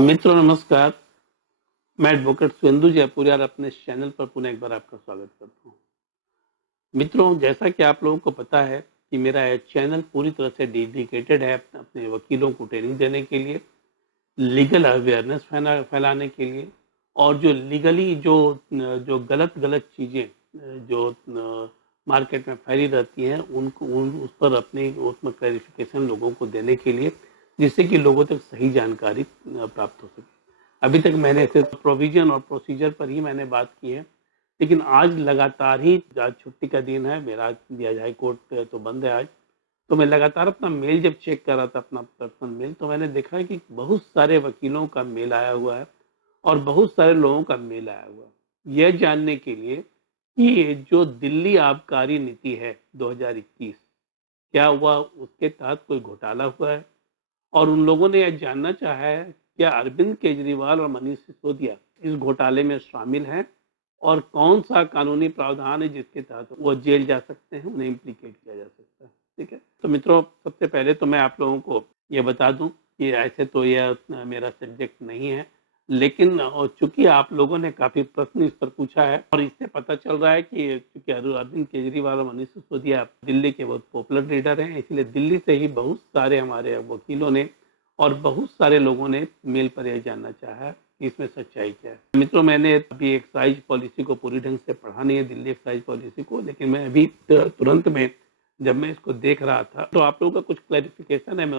मित्रों नमस्कार। मैं एडवोकेट सुवेंदु जयपुरिया अपने चैनल पर पुनः एक बार आपका स्वागत करता हूँ। मित्रों, जैसा कि आप लोगों को पता है कि मेरा ये चैनल पूरी तरह से डेडिकेटेड है अपने वकीलों को ट्रेनिंग देने के लिए, लीगल अवेयरनेस फैलाने के लिए, और जो लीगली जो गलत गलत चीज़ें जो मार्केट में फैली रहती हैं उस पर अपनी उसमें क्लैरिफिकेशन लोगों को देने के लिए, जिससे कि लोगों तक सही जानकारी प्राप्त हो सके। अभी तक मैंने सिर्फ प्रोविजन और प्रोसीजर पर ही मैंने बात की है, लेकिन आज लगातार ही, आज छुट्टी का दिन है मेरा, दिया हाई कोर्ट तो बंद है आज, तो मैं लगातार अपना मेल जब चेक कर रहा था, अपना पर्सनल मेल, तो मैंने देखा कि बहुत सारे वकीलों का मेल आया हुआ है और बहुत सारे लोगों का मेल आया हुआ है यह जानने के लिए कि जो दिल्ली आबकारी नीति है 2021, क्या हुआ, उसके तहत कोई घोटाला हुआ है। और उन लोगों ने यह जानना चाहा है क्या अरविंद केजरीवाल और मनीष सिसोदिया इस घोटाले में शामिल हैं और कौन सा कानूनी प्रावधान है जिसके तहत वो जेल जा सकते हैं, उन्हें इम्प्लीकेट किया जा सकता है। ठीक है, तो मित्रों, सबसे पहले तो मैं आप लोगों को ये बता दूं कि ऐसे तो यह मेरा सब्जेक्ट नहीं है, लेकिन चूंकि आप लोगों ने काफी प्रश्न इस पर पूछा है और इससे पता चल रहा है कि चूंकि अरविंद केजरीवाल और मनीष सिसोदिया दिल्ली के बहुत पॉपुलर लीडर हैं, इसलिए दिल्ली से ही बहुत सारे हमारे वकीलों ने और बहुत सारे लोगों ने मेल पर यह जानना चाहा है कि इसमें सच्चाई क्या है। मित्रों, मैंने अभी एक्साइज पॉलिसी को पूरी ढंग से पढ़ा नहीं है, दिल्ली एक्साइज पॉलिसी को, लेकिन मैं अभी तुरंत में जब मैं इसको देख रहा था तो आप लोगों का कुछ क्लैरिफिकेशन है, मैं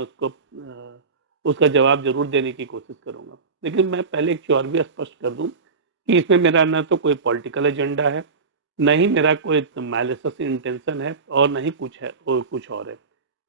उसका जवाब जरूर देने की कोशिश करूंगा। लेकिन मैं पहले एक चीज और भी स्पष्ट कर दूं कि इसमें मेरा न तो कोई पॉलिटिकल एजेंडा है, न ही मेरा कोई मैलिशियस इंटेंशन है, और न ही कुछ है और कुछ और है।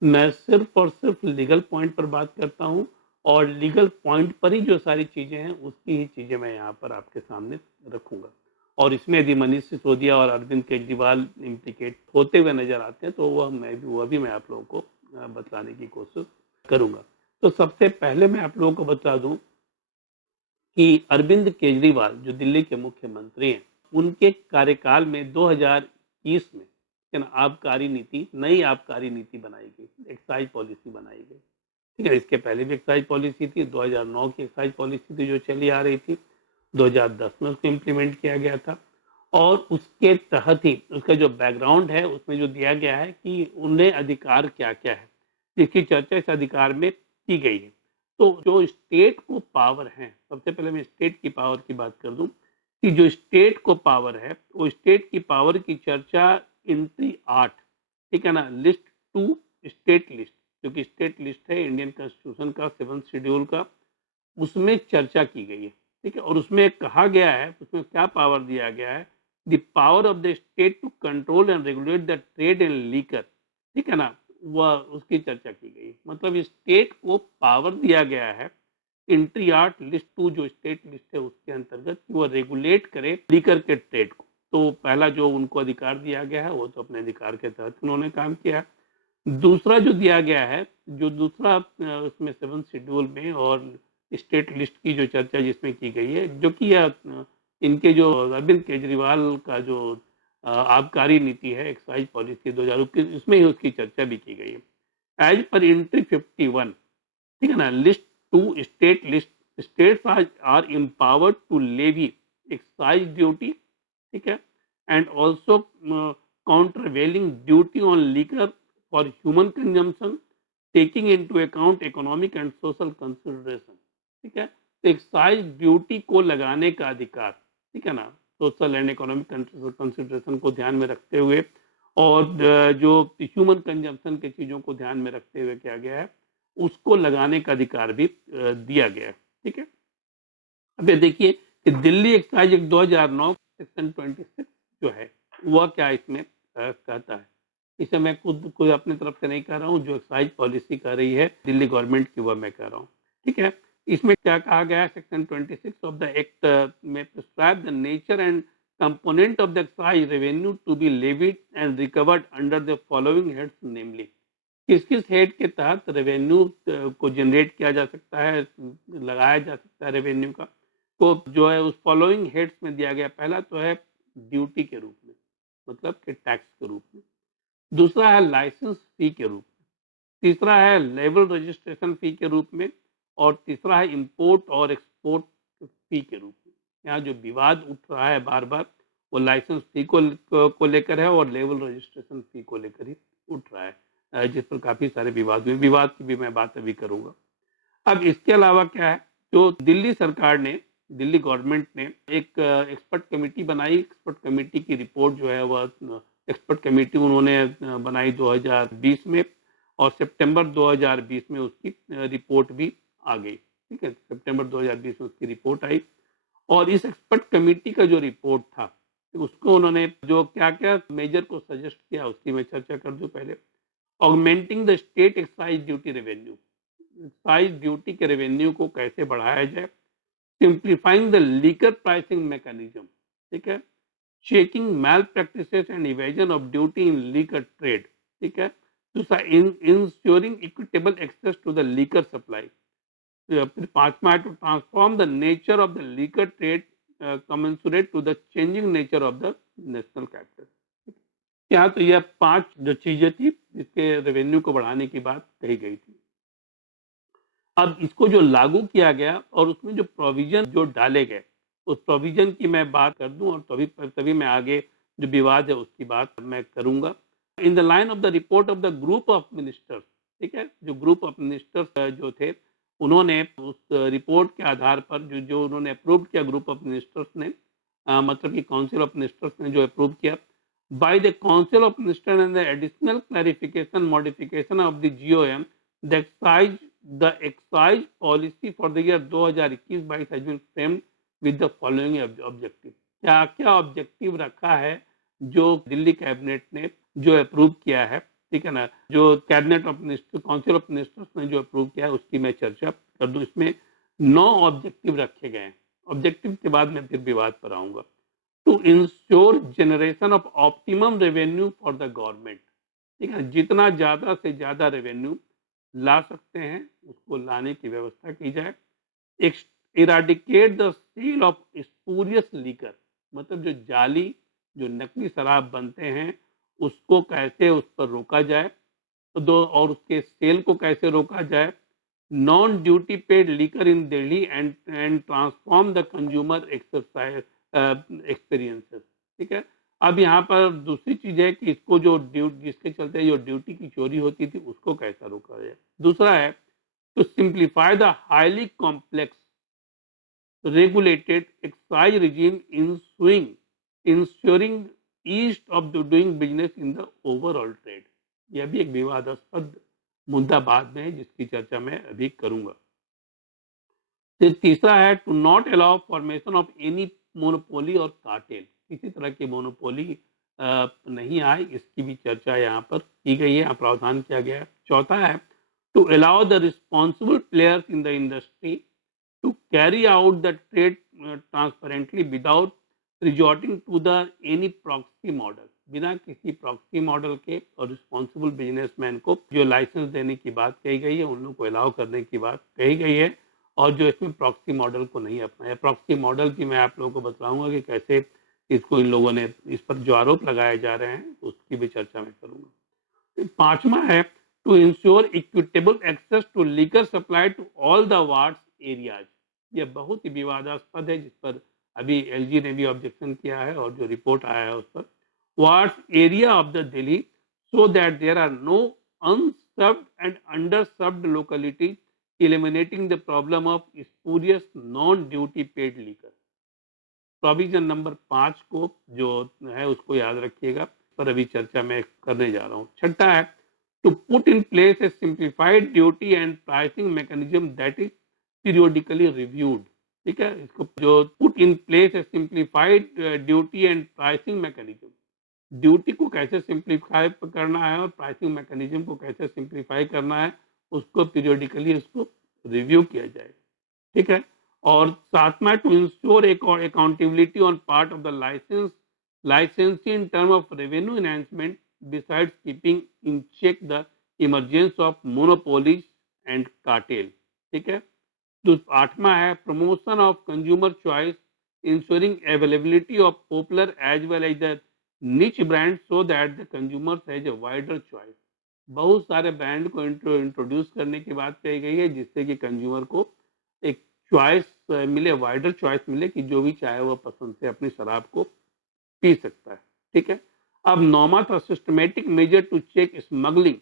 मैं सिर्फ और सिर्फ लीगल पॉइंट पर बात करता हूं और लीगल पॉइंट पर ही जो सारी चीजें हैं उसकी ही चीजें मैं यहाँ पर आपके सामने रखूंगा। और इसमें यदि मनीष सिसोदिया और अरविंद केजरीवाल इम्प्लीकेट होते हुए नजर आते हैं तो वह भी मैं आप लोगों को बतलाने की कोशिश करूंगा। तो सबसे पहले मैं आप लोगों को बता दूं कि अरविंद केजरीवाल जो दिल्ली के मुख्यमंत्री हैं, उनके कार्यकाल में 2021 में आबकारी नीति, नई आबकारी नीति बनाई गई, एक्साइज पॉलिसी बनाई गई। ठीक है, इसके पहले भी एक्साइज पॉलिसी थी, 2009 की एक्साइज पॉलिसी थी जो चली आ रही थी, 2010 में उसको इम्प्लीमेंट किया गया था। और उसके तहत ही उसका जो बैकग्राउंड है उसमें जो दिया गया है कि उन्हें अधिकार क्या क्या है, जिसकी चर्चा इस अधिकार में की गई है। तो जो स्टेट को पावर है, सबसे पहले मैं स्टेट की पावर की बात कर दूं कि जो स्टेट को पावर है, वो स्टेट की पावर की चर्चा एंट्री 8, ठीक है ना, लिस्ट 2, स्टेट लिस्ट, जो कि स्टेट लिस्ट है इंडियन कॉन्स्टिट्यूशन का 7th शेड्यूल का, उसमें चर्चा की गई है। ठीक है, और उसमें कहा गया है, उसमें क्या पावर दिया गया है, the power of the state to control and regulate the trade and liquor. ठीक है ना, वह उसकी चर्चा की गई। मतलब स्टेट को पावर दिया गया है एंट्री 8 लिस्ट 2 जो स्टेट लिस्ट है उसके अंतर्गत, कि वह रेगुलेट करे लीकर के ट्रेड को। तो पहला जो उनको अधिकार दिया गया है वो तो अपने अधिकार के तहत उन्होंने काम किया। दूसरा जो दिया गया है, जो दूसरा उसमें 7th शेड्यूल में और स्टेट लिस्ट की जो चर्चा जिसमें की गई है, जो कि इनके जो अरविंद केजरीवाल का जो आबकारी नीति है, एक्साइज पॉलिसी 2021, इसमें ही उसकी चर्चा भी की गई है। एज पर एंट्री 51, ठीक है ना, list 2 state list, states are empowered to levy excise duty, ठीक है, and also countervailing duty on liquor for human consumption taking into account economic and social consideration. ठीक है, तो एक्साइज ड्यूटी को लगाने का अधिकार, ठीक है ना, सोशल एंड इकोनॉमिक कंसिडरेशन को ध्यान में रखते हुए, और जो ह्यूमन कंजम्पशन की चीजों को ध्यान में रखते हुए क्या गया है, उसको लगाने का अधिकार भी दिया गया है। ठीक है, अब ये देखिए कि दिल्ली एक्साइज एक्ट 2009 सेक्शन 26 जो है वह क्या इसमें कहता है। इसे मैं खुद कोई अपनी तरफ से नहीं कह रहा हूँ, जो एक्साइज पॉलिसी कर रही है दिल्ली गवर्नमेंट की वह मैं कह रहा हूँ। ठीक है, इसमें क्या कहा गया है, सेक्शन 26 ऑफ द एक्ट में prescribe the nature and component of the excise revenue to be levied and recovered under the following heads, namely किस किस हेड के तहत रेवेन्यू को जनरेट किया जा सकता है, लगाया जा सकता है रेवेन्यू का, को जो है उस फॉलोइंग हेड्स में दिया गया। पहला तो है ड्यूटी के रूप में, मतलब कि टैक्स के रूप में। दूसरा है लाइसेंस फी के रूप में। तीसरा है लेवल रजिस्ट्रेशन फी के रूप में। और तीसरा है इंपोर्ट और एक्सपोर्ट फी के रूप में। यहाँ जो विवाद उठ रहा है बार बार वो लाइसेंस फी को लेकर है और लेवल रजिस्ट्रेशन फी को लेकर ही उठ रहा है, जिस पर काफी सारे विवाद हुए। विवाद की भी मैं बात अभी करूंगा। अब इसके अलावा क्या है, जो दिल्ली सरकार ने, दिल्ली गवर्नमेंट ने एक एक्सपर्ट कमेटी बनाई। एक्सपर्ट कमेटी की रिपोर्ट जो है वह एक्सपर्ट कमेटी उन्होंने बनाई 2020 में, और सितंबर 2020 में उसकी रिपोर्ट भी आ गई। ठीक है, सितंबर 2020 में उसकी रिपोर्ट आई। और इस एक्सपर्ट कमेटी का जो रिपोर्ट था, उसको उन्होंने जो क्या क्या मेजर को सजेस्ट किया उसकी मैं चर्चा कर दूं पहले। Augmenting the state excise duty revenue, excise duty के रेवेन्यू को कैसे बढ़ाया जाए। Simplifying the liquor pricing mechanism, ठीक है। Checking malpractices and evasion of duty in liquor trade, ठीक है। दूसरा, ensuring equitable access to the liquor supply. फिर पांचवा है to transform the nature of the liquor trade commensurate to the changing nature of the national capital. यहाँ तो यह 5 जो चीजें थी जिसके रेवेन्यू को बढ़ाने की बात कही गई थी। अब इसको जो लागू किया गया और उसमें जो प्रोविजन जो डाले गए, उस प्रोविजन की मैं बात कर दूं और तभी मैं आगे जो विवाद है उसकी बात मैं करूंगा। In the line of the report of the group of ministers, ठीक है, जो ग्रुप ऑफ मिनिस्टर्स जो थे उन्होंने उस रिपोर्ट के आधार पर जो जो उन्होंने अप्रूव किया, ग्रुप ऑफ मिनिस्टर्स ने, मतलब कि काउंसिल ऑफ मिनिस्टर्स ने जो अप्रूव किया, by the council of ministers and the additional clarification modification of the GOM, the excise policy for the year 2021-22 has been framed with the following objective। क्या क्या objective रखा है जो Delhi cabinet ने जो अप्रूव किया है, ठीक है ना, जो cabinet of minister, council of ministers ने जो अप्रूव किया है उसकी मैं चर्चा कर दूं। इसमें 9 ऑब्जेक्टिव रखे गए हैं। ऑब्जेक्टिव के बाद मैं फिर विवाद पर आऊंगा। To ensure generation of optimum revenue for the government, ठीक है, जितना ज्यादा से ज्यादा रेवेन्यू ला सकते हैं उसको लाने की व्यवस्था की जाए। Eradicate the sale of spurious liquor, मतलब जो जाली, जो नकली शराब बनते हैं उसको कैसे उस पर रोका जाए, तो और उसके सेल को कैसे रोका जाए। Non duty paid liquor in Delhi and transform the consumer exercise experiences, ठीक है। अब यहाँ पर दूसरी चीज है कि इसको जो जिसके चलते जो ड्यूटी की चोरी होती थी उसको कैसा रोका जाए। दूसरा है to simplify the highly complex regulated excise regime ensuring ease of doing business in the overall trade। यह भी एक विवादास्पद मुद्दा बाद में है जिसकी चर्चा मैं अभी करूंगा। फिर तीसरा है to not allow formation of any monopoly और कार्टेल, किसी तरह की मोनोपोली नहीं आए, इसकी भी चर्चा यहाँ पर की गई है, यहाँ प्रावधान किया गया है। चौथा है to allow the responsible players in the industry to carry out the trade transparently without resorting to the any proxy model, बिना किसी प्रॉक्सी मॉडल के। और रिस्पॉन्सिबल बिजनेसमैन को जो लाइसेंस देने की बात कही गई है उन लोगों को अलाउ करने की बात कही गई है, और जो इसमें प्रॉक्सी मॉडल को नहीं अपनाया। प्रॉक्सी मॉडल की मैं आप लोगों को बताऊंगा कि कैसे इसको इन लोगों ने, इस पर जो आरोप लगाए जा रहे हैं उसकी भी चर्चा मैं करूंगा। पांचवा है to ensure equitable access to liquor supply to all the wards areas. यह बहुत ही विवादास्पद है जिस पर अभी एलजी ने भी ऑब्जेक्शन किया है और जो रिपोर्ट आया है उस पर। Wards area of the Delhi so that there are no unserved and underserved locality, eliminating the problem of spurious non duty paid liquor। प्रोविजन नंबर 5 को जो है उसको याद रखिएगा, पर अभी चर्चा मैं करने जा रहा हूँ। छठा है to put in place a simplified duty and pricing mechanism that is periodically reviewed, ठीक है। इसको जो put in place a simplified duty and pricing mechanism, duty को कैसे सिंप्लीफाई करना है और प्राइसिंग मैकेनिज्म को कैसे सिंप्लीफाई करना है उसको पीरियोडिकली उसको रिव्यू किया जाएगा, ठीक है। और सातवां to ensure accountability on part of the licensee in term of revenue enhancement besides keeping in check the emergence of monopolies and cartel, ठीक है। तो आठवां है promotion of consumer choice, ensuring availability of popular as well as the niche brand so that the consumers has a wider choice। बहुत सारे brand को introduce करने की बात कही गई है, जिससे कि कंज्यूमर को एक चॉइस मिले, वाइडर चॉइस मिले कि जो भी चाहे वो पसंद से अपनी शराब को पी सकता है। ठीक है। अब नौमा था systematic measure to check smuggling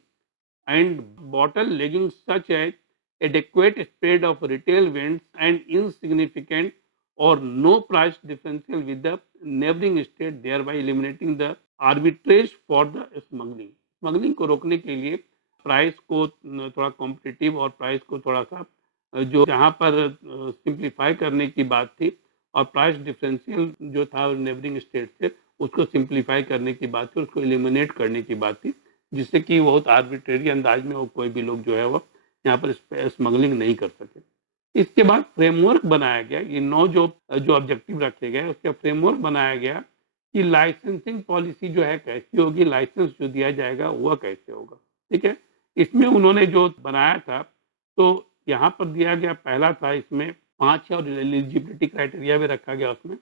and bottle legging such as adequate spread of retail vents and insignificant or no price differential with the neighboring state, thereby eliminating the arbitrage for the smuggling. Smuggling को रोकने के लिए price को थोड़ा competitive और price को थोड़ा सा जो जहाँ पर सिंप्लीफाई करने की बात थी और प्राइस डिफरेंशियल जो था नेबरिंग स्टेट से उसको सिंप्लीफाई करने की बात थी, उसको एलिमिनेट करने की बात थी, जिससे कि बहुत आर्बिट्रेरी अंदाज में वो कोई भी लोग जो है वो यहाँ पर स्मगलिंग नहीं कर सके। इसके बाद फ्रेमवर्क बनाया गया, ये 9 जो जो ऑब्जेक्टिव रखे गए उसका फ्रेमवर्क बनाया गया कि लाइसेंसिंग पॉलिसी जो है कैसी होगी, लाइसेंस जो दिया जाएगा वह कैसे होगा। ठीक है। इसमें उन्होंने जो बनाया था तो यहाँ पर दिया गया पहला था, इसमें 5 और एलिजिबिलिटी क्राइटेरिया भी रखा गया उसमें।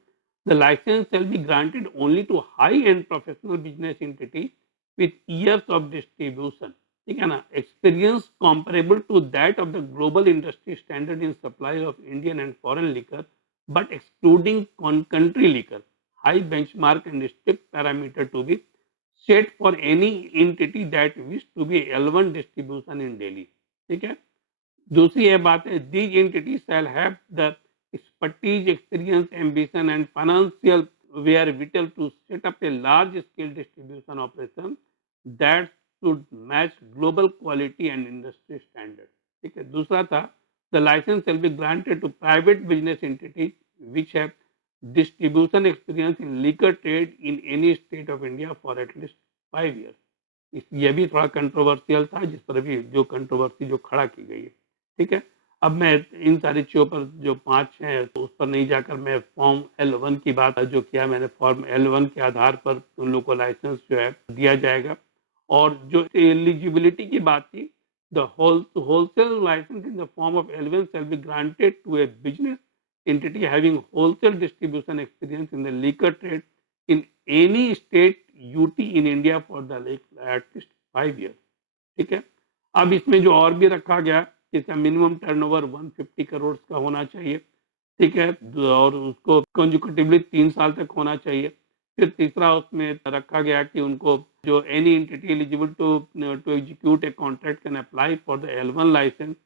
The licence shall be granted only to high end professional business entity with years of distribution, ठीक है ना, experience comparable to that of the global industry standard in supply of Indian and foreign liquor, but excluding country liquor, high benchmark and strict parameter to be set for any entity that wish to be L1 distribution in Delhi। ठीक है। दूसरी ये बात है, these entities shall have the expertise, experience, ambition and financial were vital to set up a large scale distribution operation that should match global quality and industry standards। ठीक है। दूसरा था, the license shall be granted to private business entities which have distribution experience in liquor trade in any state of India for at least 5 years। ये भी थोड़ा controversial था, जिस पर भी जो कंट्रोवर्सी जो खड़ा की गई है। ठीक है। अब मैं इन सारी चीजों पर जो 5 हैं तो उस पर नहीं जाकर मैं फॉर्म L1 की बात जो किया मैंने, फॉर्म L1 के आधार पर उन लोगों को लाइसेंस जो है दिया जाएगा। और जो एलिजिबिलिटी की बात थी, the wholesale licence in the form of L1 shall be granted to a business entity having wholesale distribution experience in the liquor trade in any state UT in India for the at least 5 years। ठीक है। अब इसमें जो और भी रखा गया, इसका मिनिमम टर्नओवर 150 करोड़ का होना चाहिए। ठीक है। और उसको कंजिक्यूटिवली 3 साल तक होना चाहिए। फिर तीसरा उसमें रखा गया कि उनको जो any entity eligible to execute a contract can apply for the L1 licence,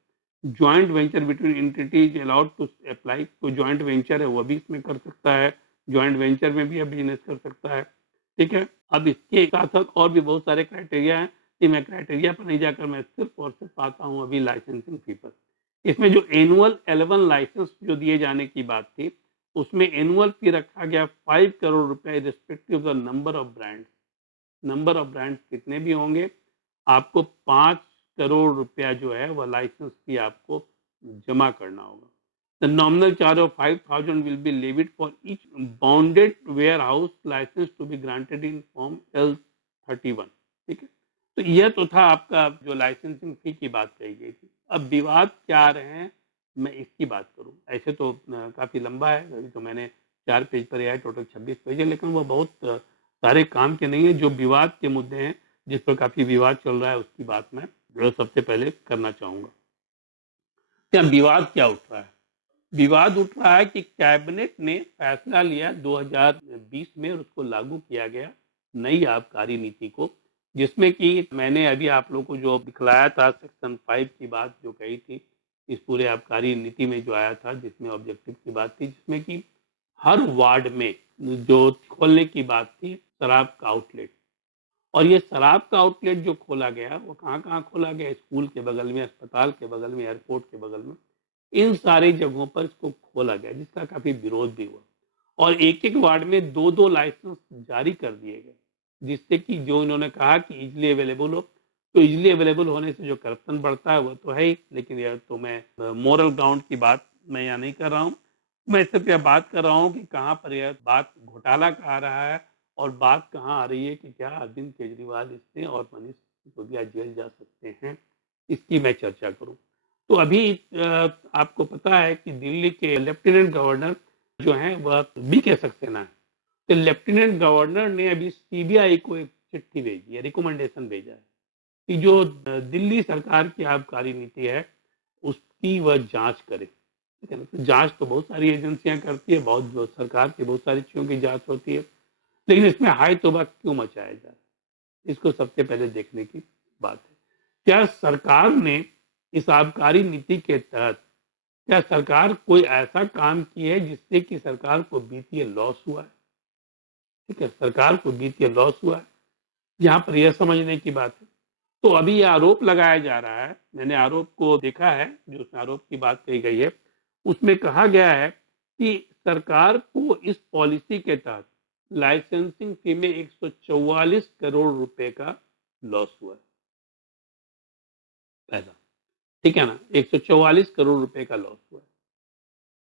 joint venture between entities allowed to apply, तो ज्वाइंट वेंचर है वो भी इसमें कर सकता है, ज्वाइंट वेंचर में भी अब बिजनेस कर सकता है। ठीक है। अब इसके साथ साथ और भी बहुत सारे क्राइटेरिया हैं कि मैं क्राइटेरिया पर नहीं जाकर मैं सिर्फ और सिर्फ आता हूँ अभी लाइसेंसिंग फी पर। इसमें जो एनुअल L1 लाइसेंस जो दिए जाने की बात थी, उसमें एनुअल फी रखा गया 5 करोड़ रुपए respective the number of brands. Number of brands कितने भी होंगे, आपको 5 करोड़ रुपया जो है वह लाइसेंस फी आपको जमा करना होगा। The nominal charge of 5,000 will be levied for each bounded warehouse licence to be granted in form L31। ठीक है। तो यह तो था आपका जो लाइसेंसिंग फी की बात कही गई थी। अब विवाद क्या आ रहे हैं, मैं इसकी बात करूं। ऐसे तो काफी लंबा है, अभी तो मैंने 4 पेज पर आया, टोटल 26 पेज है, लेकिन वो बहुत सारे काम के नहीं है। जो विवाद के मुद्दे हैं, जिस पर काफी विवाद चल रहा है, उसकी बात मैं जो सबसे पहले करना चाहूंगा। क्या विवाद क्या उठ रहा है? विवाद उठ रहा है कि कैबिनेट ने फैसला लिया 2020 में और उसको लागू किया गया नई आबकारी नीति को, जिसमें कि मैंने अभी आप लोगों को जो दिखलाया था सेक्शन 5 की बात जो कही थी इस पूरे आबकारी नीति में जो आया था, जिसमें ऑब्जेक्टिव की बात थी, जिसमें कि हर वार्ड में जो खोलने की बात थी शराब का आउटलेट। और ये शराब का आउटलेट जो खोला गया वो कहाँ कहाँ खोला गया, स्कूल के बगल में, अस्पताल के बगल में, एयरपोर्ट के बगल में, इन सारी जगहों पर इसको खोला गया, जिसका काफी विरोध भी हुआ। और एक एक वार्ड में 2-2 लाइसेंस जारी कर दिए गए, जिससे कि जो इन्होंने कहा कि इजिली अवेलेबल हो, तो इजिली अवेलेबल होने से जो करप्शन बढ़ता है वो तो है ही, लेकिन यह तो मैं मोरल ग्राउंड की बात मैं यहाँ नहीं कर रहा हूँ। मैं सिर्फ यह बात कर रहा हूँ कि कहाँ पर यह बात घोटाला का आ रहा है और बात कहाँ आ रही है कि क्या अरविंद केजरीवाल इससे और मनीष सिसोदिया जेल जा सकते हैं, इसकी मैं चर्चा करूँ। तो अभी आपको पता है कि दिल्ली के लेफ्टिनेंट गवर्नर जो हैं वह BK सक्सेना है। तो लेफ्टिनेंट गवर्नर ने अभी CBI को एक चिट्ठी भेजी है, रिकमेंडेशन भेजा है कि जो दिल्ली सरकार की आबकारी नीति है उसकी वह जांच करे। ठीक है ना, तो जांच तो बहुत सारी एजेंसियां करती है, बहुत सरकार की बहुत सारी चीजों की जांच होती है, लेकिन इसमें हाई तौबा क्यों मचाया जा रहा है, इसको सबसे पहले देखने की बात है। क्या सरकार ने इस आबकारी नीति के तहत क्या सरकार कोई ऐसा काम किया है जिससे कि सरकार को वित्तीय लॉस हुआ है? ठीक है, सरकार को वित्तीय लॉस हुआ है, यहाँ पर यह समझने की बात है। तो अभी यह आरोप लगाया जा रहा है, मैंने आरोप को देखा है, जो उसमें आरोप की बात कही गई है उसमें कहा गया है कि सरकार को इस पॉलिसी के तहत लाइसेंसिंग फी में 144 करोड़ रुपए का लॉस हुआ है पहला। ठीक है ना, 144 करोड़ रुपए का लॉस हुआ है।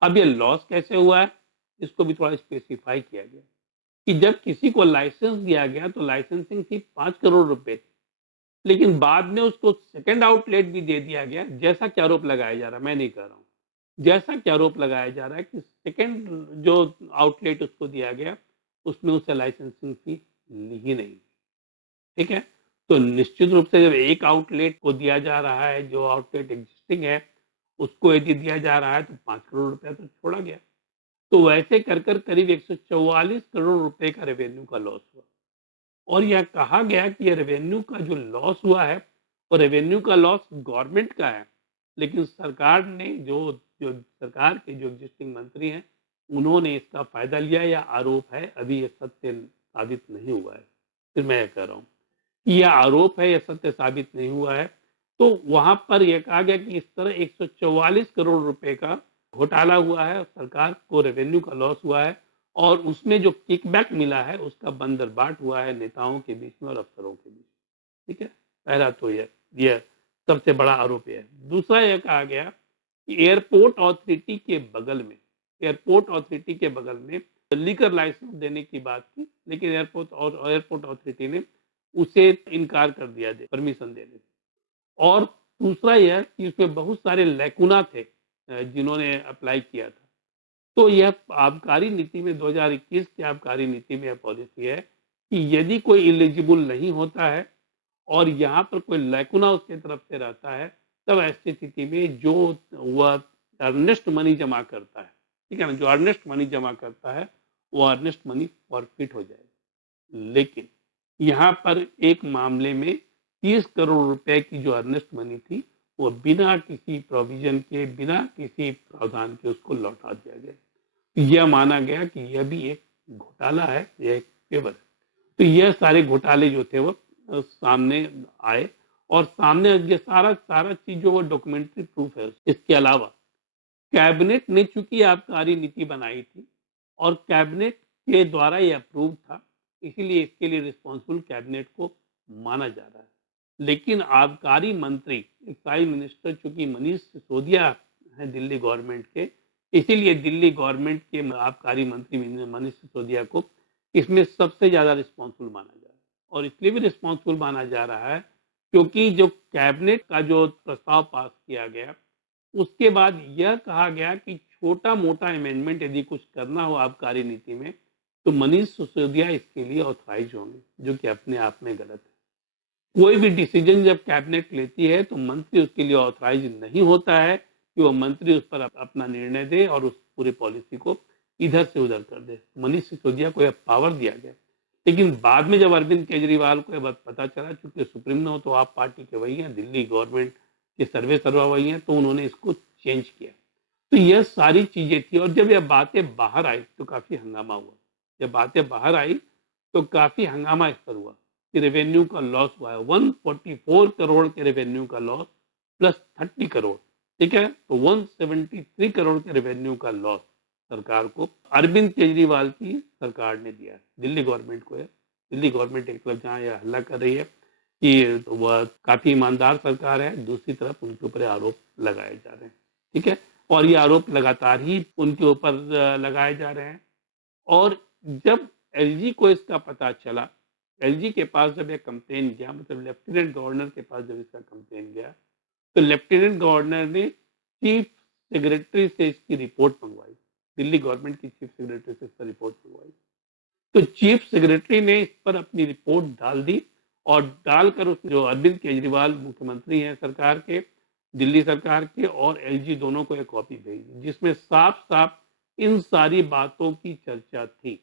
अब ये लॉस कैसे हुआ है इसको भी थोड़ा स्पेसिफाई किया गया कि जब किसी को लाइसेंस दिया गया तो लाइसेंसिंग फी 5 करोड़ रुपए थी, लेकिन बाद में उसको सेकंड आउटलेट भी दे दिया गया, जैसा कि आरोप लगाया जा रहा है, मैं नहीं कह रहा हूं, जैसा कि आरोप लगाया जा रहा है कि सेकंड जो आउटलेट उसको दिया गया उसमें उसे लाइसेंसिंग फी ली ही नहीं। ठीक है, तो निश्चित रूप से जब एक आउटलेट को दिया जा रहा है, जो आउटलेट एग्जिस्टिंग है उसको यदि दिया जा रहा है तो 5 करोड़ रुपया तो छोड़ा गया। तो वैसे कर कर करीब 144 करोड़ रुपए का रेवेन्यू का लॉस हुआ। और यह कहा गया कि यह रेवेन्यू का जो लॉस हुआ है वो रेवेन्यू का लॉस गवर्नमेंट का है, लेकिन सरकार ने जो जो सरकार के जो एग्जिस्टिंग मंत्री हैं उन्होंने इसका फायदा लिया, या आरोप है, अभी यह सत्य साबित नहीं हुआ है। फिर मैं यह कह रहा हूँ कि यह आरोप है, यह सत्य साबित नहीं हुआ है। तो वहां पर यह कहा गया कि इस तरह 144 करोड़ रुपए का घोटाला हुआ है, सरकार को रेवेन्यू का लॉस हुआ है, और उसमें जो किकबैक मिला है उसका बंदरबाट हुआ है नेताओं के बीच में और अफसरों के बीच। ठीक है, पहला तो यह सबसे बड़ा आरोप है। दूसरा यह कहा गया कि एयरपोर्ट अथॉरिटी के बगल में लीकर लाइसेंस देने की बात की, लेकिन एयरपोर्ट अथॉरिटी ने उसे इनकार कर दिया परमिशन देने से। और दूसरा यह कि उसमें बहुत सारे लैकुना थे जिन्होंने अप्लाई किया था। तो यह आबकारी नीति में 2021 की आबकारी नीति में यह पॉलिसी है कि यदि कोई इलिजिबल नहीं होता है और यहाँ पर कोई लैकुना उसके तरफ से रहता है, तब ऐसी स्थिति में जो वह अर्नेस्ट मनी जमा करता है, ठीक है ना, जो अर्नेस्ट मनी जमा करता है वो अर्नेस्ट मनी फॉरफिट हो जाएगा। लेकिन यहाँ पर एक मामले में 30 करोड़ रुपए की जो अर्नेस्ट मनी थी वो बिना किसी प्रोविजन के, बिना किसी प्रावधान के उसको लौटा दिया गया। यह माना गया कि यह भी एक घोटाला है, यह एक फेवर है। तो यह सारे घोटाले जो थे वो सामने आए, और सामने ये सारा सारा चीज जो वो डॉक्यूमेंट्री प्रूफ है। इसके अलावा कैबिनेट ने चूंकि आबकारी नीति बनाई थी और कैबिनेट के द्वारा ये अप्रूव था, इसीलिए इसके लिए रिस्पॉन्सिबल कैबिनेट को माना जा रहा है। लेकिन आबकारी मंत्री, एक्साइज मिनिस्टर चूंकि मनीष सिसोदिया है दिल्ली गवर्नमेंट के, इसीलिए दिल्ली गवर्नमेंट के आबकारी मंत्री मनीष सिसोदिया को इसमें सबसे ज्यादा रिस्पॉन्सिबल माना जा रहा है। और इसलिए भी रिस्पॉन्सिबल माना जा रहा है क्योंकि जो कैबिनेट का जो प्रस्ताव पास किया गया उसके बाद यह कहा गया कि छोटा मोटा अमेंडमेंट यदि कुछ करना हो आबकारी नीति में तो मनीष सिसोदिया इसके लिए ऑथराइज होंगे, जो कि अपने आप में गलत है। कोई भी डिसीजन जब कैबिनेट लेती है तो मंत्री उसके लिए ऑथराइज नहीं होता है कि वह मंत्री उस पर अपना निर्णय दे और उस पूरी पॉलिसी को इधर से उधर कर दे। मनीष सिसोदिया को यह पावर दिया गया। लेकिन बाद में जब अरविंद केजरीवाल को यह बात पता चला, चूंकि सुप्रीम में हो तो आप पार्टी के वही हैं, दिल्ली गवर्नमेंट के सर्वा वही हैं, तो उन्होंने इसको चेंज किया। तो यह सारी चीजें थी, और जब यह बातें बाहर आई तो काफी हंगामा हुआ। जब बातें बाहर आई तो काफी हंगामा इस पर हुआ कि रेवेन्यू का लॉस हुआ है, 144 करोड़ के रेवेन्यू का लॉस प्लस 30 करोड़, ठीक है, तो 173 करोड़ के रेवेन्यू का लॉस सरकार को अरविंद केजरीवाल की सरकार ने दिया है, दिल्ली गवर्नमेंट को है। दिल्ली गवर्नमेंट एक तरफ जहाँ यह हल्ला कर रही है कि वह काफी ईमानदार सरकार है, दूसरी तरफ उनके ऊपर आरोप लगाए जा रहे हैं। ठीक है, और ये आरोप लगातार ही उनके ऊपर लगाए जा रहे हैं। और जब एलजी को इसका पता चला, एलजी के पास जब यह कंप्लेन गया, मतलब लेफ्टिनेंट गवर्नर के पास जब इसका कंप्लेन गया, तो लेफ्टिनेंट गवर्नर ने चीफ सेक्रेटरी से इसकी रिपोर्ट मंगवाई, दिल्ली गवर्नमेंट की चीफ सेक्रेटरी से इसका रिपोर्ट मंगवाई। तो चीफ सेक्रेटरी ने इस पर अपनी रिपोर्ट डाल दी और डालकर उस जो अरविंद केजरीवाल मुख्यमंत्री हैं सरकार के, दिल्ली सरकार के, और एलजी दोनों को एक कॉपी भेजी जिसमें साफ साफ इन सारी बातों की चर्चा थी।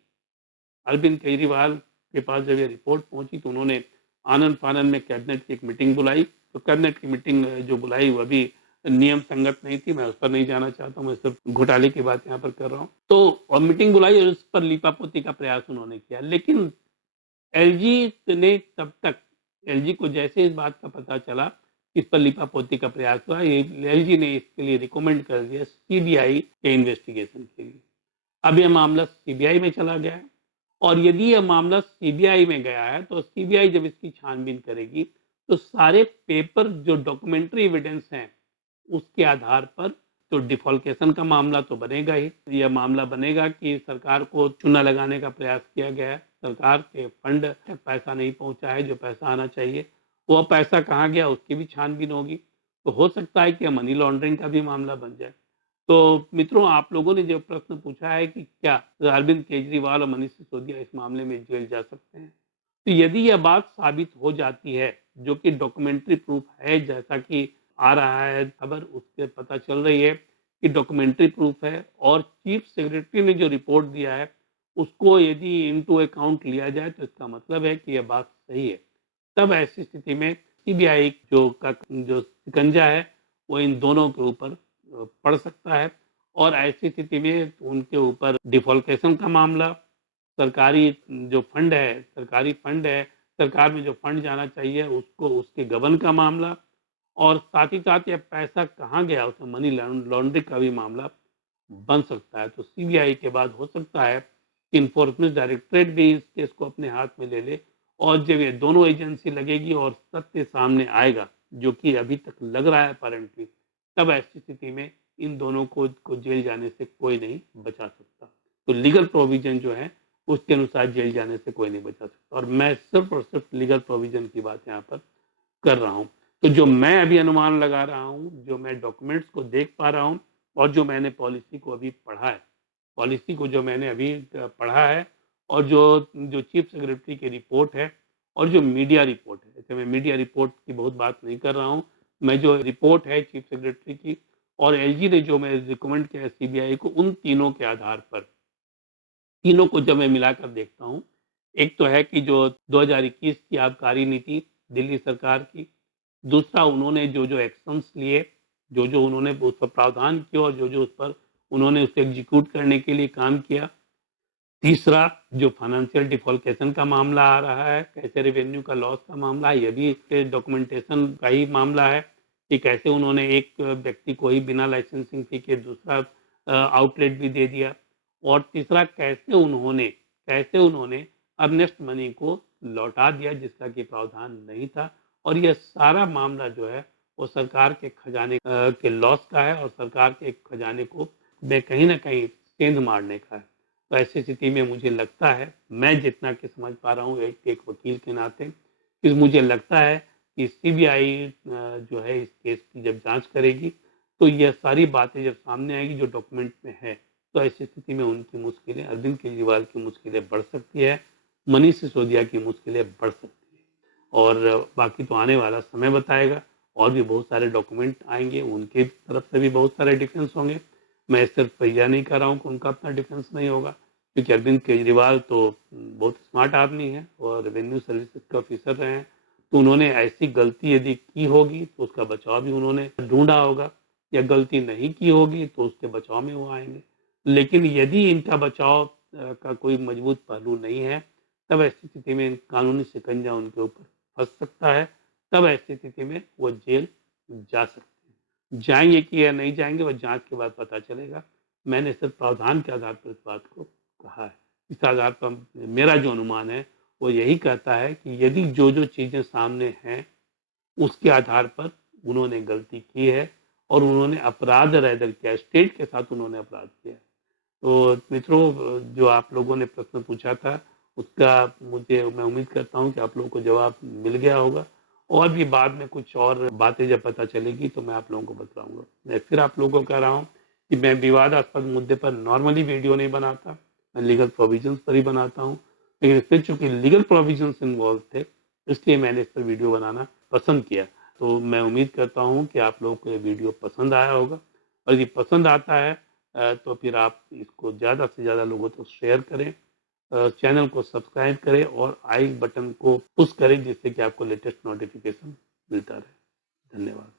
अरविंद केजरीवाल के पास जब ये रिपोर्ट पहुंची तो उन्होंने आनंद फानंद में कैबिनेट की एक मीटिंग बुलाई। तो कैबिनेट की मीटिंग जो बुलाई वह भी नियम संगत नहीं थी, मैं उस पर नहीं जाना चाहता हूँ, मैं सिर्फ घोटाले की बात यहाँ पर कर रहा हूँ। तो और मीटिंग बुलाई और उस पर लीपापोती का प्रयास उन्होंने किया, लेकिन एलजी ने तब तक, एलजी को जैसे इस बात का पता चला इस पर लीपापोती का प्रयास हुआ, एलजी ने इसके लिए रिकमेंड कर दिया सीबीआई के इन्वेस्टिगेशन के लिए। अब यह मामला सीबीआई में चला गया है और यदि यह मामला सीबीआई में गया है तो सीबीआई जब इसकी छानबीन करेगी तो सारे पेपर जो डॉक्यूमेंट्री एविडेंस हैं उसके आधार पर तो डिफॉल्केशन का मामला तो बनेगा ही। यह मामला बनेगा कि सरकार को चूना लगाने का प्रयास किया गया है, सरकार के फंड तक पैसा नहीं पहुंचा है जो पैसा आना चाहिए, वो पैसा कहाँ गया उसकी भी छानबीन होगी। तो हो सकता है कि मनी लॉन्ड्रिंग का भी मामला बन जाए। तो मित्रों, आप लोगों ने जो प्रश्न पूछा है कि क्या अरविंद केजरीवाल और मनीष सिसोदिया इस मामले में जेल जा सकते हैं, तो यदि यह बात साबित हो जाती है, जो कि डॉक्यूमेंट्री प्रूफ है, जैसा कि आ रहा है खबर, उससे पता चल रही है कि डॉक्यूमेंट्री प्रूफ है और चीफ सेक्रेटरी ने जो रिपोर्ट दिया है उसको यदि इनटू अकाउंट लिया जाए तो इसका मतलब है कि यह बात सही है। तब ऐसी स्थिति में सीबीआई जो शिकंजा है वो इन दोनों के ऊपर पड़ सकता है और ऐसी स्थिति में उनके ऊपर डिफॉल्केशन का मामला, सरकारी जो फंड है, सरकारी फंड है, सरकार में जो फंड जाना चाहिए उसको, उसके गबन का मामला, और साथ ही साथ यह पैसा कहाँ गया उसमें मनी लॉन्ड्रिंग का भी मामला बन सकता है। तो सीबीआई के बाद हो सकता है कि इन्फोर्समेंट डायरेक्टरेट भी इस केस को अपने हाथ में ले ले और जब ये दोनों एजेंसी लगेगी और सत्य सामने आएगा, जो कि अभी तक लग रहा है अपेरेंटली, तब ऐसी स्थिति में इन दोनों को जेल जाने से कोई नहीं बचा सकता। तो लीगल प्रोविजन जो है उसके अनुसार जेल जाने से कोई नहीं बचा सकता और मैं सिर्फ और सिर्फ लीगल प्रोविजन की बात यहाँ पर कर रहा हूँ। तो जो मैं अभी अनुमान लगा रहा हूँ, जो मैं डॉक्यूमेंट्स को देख पा रहा हूँ और जो मैंने पॉलिसी को अभी पढ़ा है, पॉलिसी को जो मैंने अभी पढ़ा है और जो जो चीफ सेक्रेटरी की रिपोर्ट है और जो मीडिया रिपोर्ट है, जैसे मैं मीडिया रिपोर्ट की बहुत बात नहीं कर रहा हूँ, मैं जो रिपोर्ट है चीफ सेक्रेटरी की और एलजी ने जो मैं रिकमेंड किया है सीबीआई को, उन तीनों के आधार पर, तीनों को जब मैं मिलाकर देखता हूँ, एक तो है कि जो 2021 की आबकारी नीति दिल्ली सरकार की, दूसरा उन्होंने जो जो एक्शंस लिए, जो जो उन्होंने उस पर प्रावधान किया और जो जो उस पर उन्होंने उसे एग्जीक्यूट करने के लिए काम किया, तीसरा जो फाइनेंशियल डिफॉल्केशन का मामला आ रहा है, कैसे रेवेन्यू का लॉस का मामला है, यह भी डॉक्यूमेंटेशन का ही मामला है कि कैसे उन्होंने एक व्यक्ति को ही बिना लाइसेंसिंग फी के दूसरा आउटलेट भी दे दिया, और तीसरा कैसे उन्होंने अर्नेस्ट मनी को लौटा दिया जिसका कि प्रावधान नहीं था। और यह सारा मामला जो है वो सरकार के खजाने के लॉस का है और सरकार के खजाने को कहीं ना कहीं सेंध मारने का है। तो ऐसी स्थिति में मुझे लगता है, मैं जितना कि समझ पा रहा हूँ एक वकील के नाते, कि मुझे लगता है कि सीबीआई जो है इस केस की जब जांच करेगी तो यह सारी बातें जब सामने आएगी जो डॉक्यूमेंट में है, तो ऐसी स्थिति में उनकी मुश्किलें, अरविंद केजरीवाल की मुश्किलें बढ़ सकती है, मनीष सिसोदिया की मुश्किलें बढ़ सकती है। और बाकी तो आने वाला समय बताएगा, और भी बहुत सारे डॉक्यूमेंट आएंगे, उनके तरफ से भी बहुत सारे डिफेंस होंगे। मैं सिर्फ यह नहीं कर रहा हूँ कि उनका अपना डिफेंस नहीं होगा, क्योंकि अरविंद केजरीवाल तो बहुत स्मार्ट आदमी है और रेवेन्यू सर्विसेज के ऑफिसर रहे हैं, तो उन्होंने ऐसी गलती यदि की होगी तो उसका बचाव भी उन्होंने ढूंढा होगा, या गलती नहीं की होगी तो उसके बचाव में वो आएंगे। लेकिन यदि इनका बचाव का कोई मजबूत पहलू नहीं है, तब ऐसी स्थिति में कानूनी शिकंजा उनके ऊपर फंस सकता है, तब ऐसी स्थिति में वो जेल जा सकते हैं। जाएंगे कि या नहीं जाएंगे वह जांच के बाद पता चलेगा। मैंने सिर्फ प्रावधान के आधार पर इस बात को कहा है। इस आधार पर मेरा जो अनुमान है वो यही कहता है कि यदि जो जो चीजें सामने हैं उसके आधार पर उन्होंने गलती की है और उन्होंने अपराध रैदर किया, स्टेट के साथ उन्होंने अपराध किया। तो मित्रों, जो आप लोगों ने प्रश्न पूछा था उसका मैं उम्मीद करता हूं कि आप लोगों को जवाब मिल गया होगा, और भी बाद में कुछ और बातें जब पता चलेगी तो मैं आप लोगों को बताऊंगा। मैं फिर आप लोगों को कह रहा हूँ कि मैं विवादास्पद मुद्दे पर नॉर्मली वीडियो नहीं बनाता, मैं लीगल प्रोविजंस पर ही बनाता हूँ, लेकिन फिर चूंकि लीगल प्रोविजंस इन्वॉल्व थे इसलिए मैंने इस पर वीडियो बनाना पसंद किया। तो मैं उम्मीद करता हूँ कि आप लोगों को ये वीडियो पसंद आया होगा, और यदि पसंद आता है तो फिर आप इसको ज़्यादा से ज़्यादा लोगों तक शेयर करें, चैनल को सब्सक्राइब करें और आई बटन को पुश करें, जिससे कि आपको लेटेस्ट नोटिफिकेशन मिलता रहे। धन्यवाद।